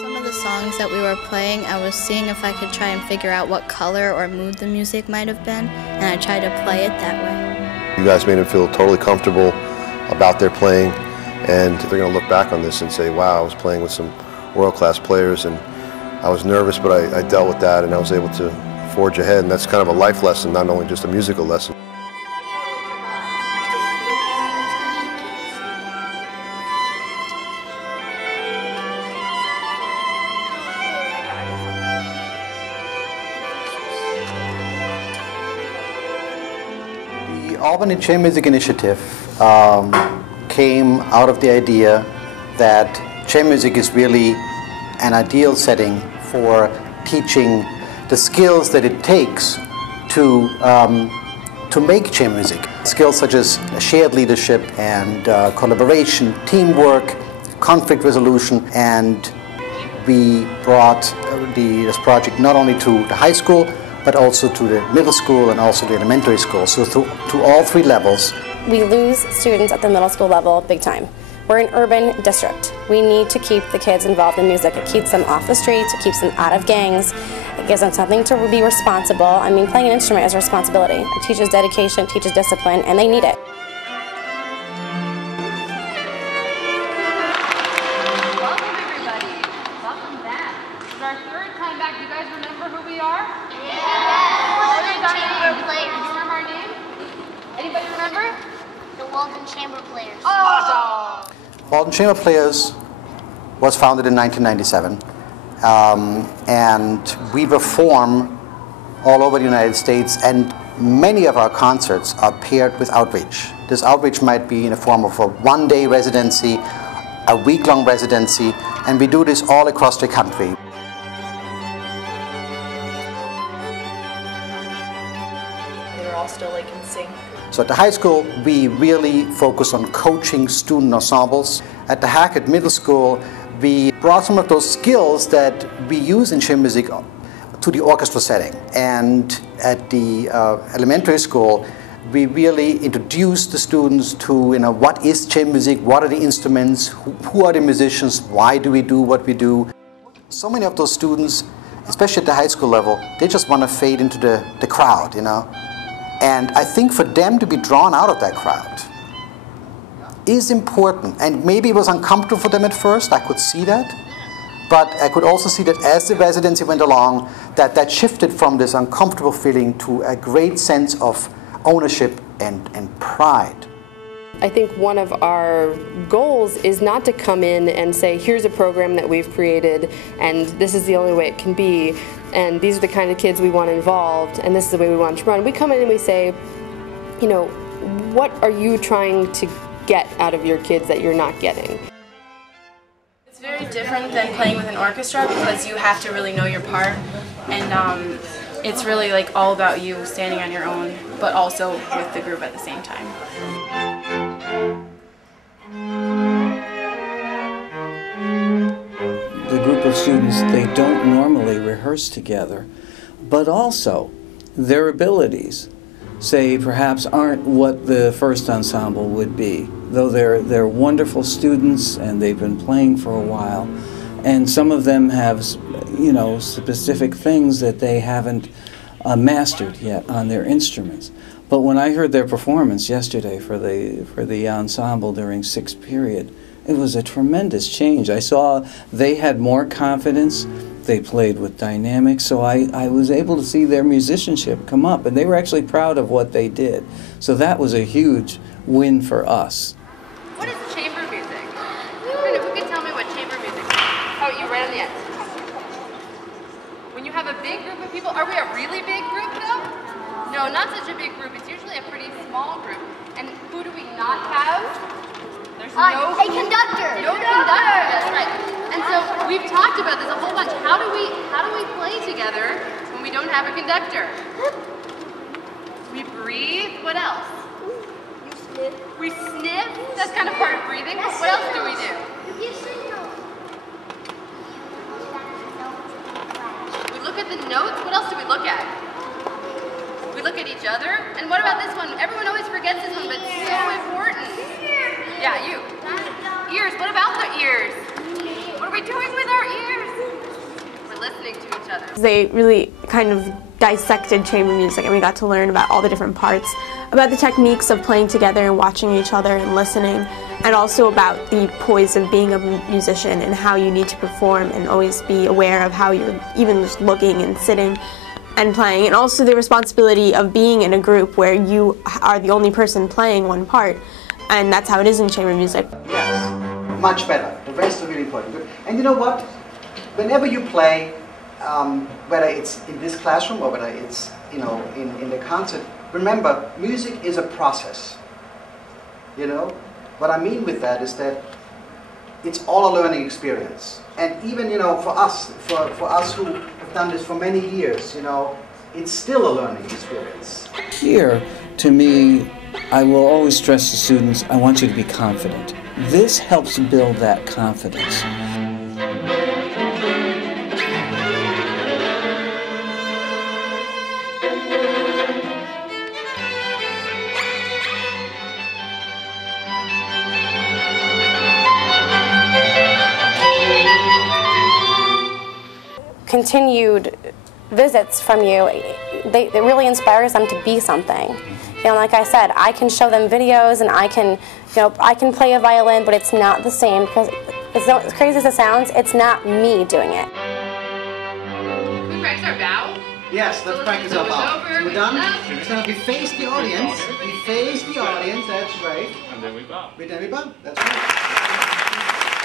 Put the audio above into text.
Some of the songs that we were playing, I was seeing if I could try and figure out what color or mood the music might have been, and I tried to play it that way. You guys made them feel totally comfortable about their playing, and they're going to look back on this and say, wow, I was playing with some world-class players, and I was nervous, but I dealt with that, and I was able to forge ahead, and that's kind of a life lesson, not only just a musical lesson. The Albany Chamber Music Initiative came out of the idea that chamber music is really an ideal setting for teaching the skills that it takes to make chamber music. Skills such as shared leadership and collaboration, teamwork, conflict resolution, and we brought this project not only to the high school, but also to the middle school and also the elementary school, so to all three levels. We lose students at the middle school level big time. We're an urban district. We need to keep the kids involved in music. It keeps them off the streets, it keeps them out of gangs, it gives them something to be responsible. I mean, playing an instrument is a responsibility. It teaches dedication, it teaches discipline, and they need it. Welcome everybody. Welcome back. This is our third time back. You guys remember who we are? Yeah! Chamber players. Do you remember our name? Anybody remember? The Walden Chamber Players. Awesome! Walden Chamber Players was founded in 1997, and we perform all over the United States, and many of our concerts are paired with outreach. This outreach might be in the form of a one-day residency, a week-long residency, and we do this all across the country. They're all still like in sync. So at the high school, we really focus on coaching student ensembles. At the Hackett Middle School, we brought some of those skills that we use in chamber music to the orchestra setting. And at the elementary school, we really introduced the students to, what is chamber music, what are the instruments, who are the musicians, why do we do what we do. So many of those students, especially at the high school level, they just want to fade into the crowd, And I think for them to be drawn out of that crowd is important. And maybe it was uncomfortable for them at first, I could see that. But I could also see that as the residency went along, that shifted from this uncomfortable feeling to a great sense of ownership and pride. I think one of our goals is not to come in and say, here's a program that we've created and this is the only way it can be, and these are the kind of kids we want involved, and this is the way we want to run. We come in and we say, what are you trying to get out of your kids that you're not getting? It's very different than playing with an orchestra because you have to really know your part, and it's really like all about you standing on your own, but also with the group at the same time. The group of students, they don't normally rehearse together, but also their abilities, say, perhaps aren't what the first ensemble would be, though they're wonderful students and they've been playing for a while, and some of them have, specific things that they haven't mastered yet on their instruments. But when I heard their performance yesterday for the ensemble during sixth period, it was a tremendous change. I saw they had more confidence, they played with dynamics, so I was able to see their musicianship come up, and they were actually proud of what they did. So that was a huge win for us. What is chamber music? Who can tell me what chamber music is? Oh, you right on the end. When you have a big group of people, are we a really big group though? No, not such a big group. It's usually a pretty small group. And who do we not have? There's a conductor. No conductor. That's right. And so we've talked about this a whole bunch. How do we play together when we don't have a conductor? We breathe. What else? You sniff. We sniff. That's kind of part of breathing. What else do we do? You signal. We look at the notes. What else do we look at? We look at each other. And what about this one? Everyone always forgets this one, but it's so important. Yeah, you. we doing with our ears? We're listening to each other. They really kind of dissected chamber music, and we got to learn about all the different parts, about the techniques of playing together and watching each other and listening, and also about the poise of being a musician and how you need to perform and always be aware of how you're even just looking and sitting and playing, and also the responsibility of being in a group where you are the only person playing one part, and that's how it is in chamber music. Yes, much better. The rest is really important. Good. And you know what? Whenever you play, whether it's in this classroom or whether it's in the concert, remember, music is a process. You know, what I mean with that is that it's all a learning experience. And even for us who have done this for many years, it's still a learning experience. Here, to me, I will always stress to students, I want you to be confident. This helps build that confidence. Continued visits from you, it really inspires them to be something. Like I said, I can show them videos and I can play a violin, but it's not the same because as crazy as it sounds, it's not me doing it. Can we practice our bow? Yes, let's practice our bow. So we're done? Now we face the audience. We face the audience, that's right. And then we bow. Then we bow, that's right.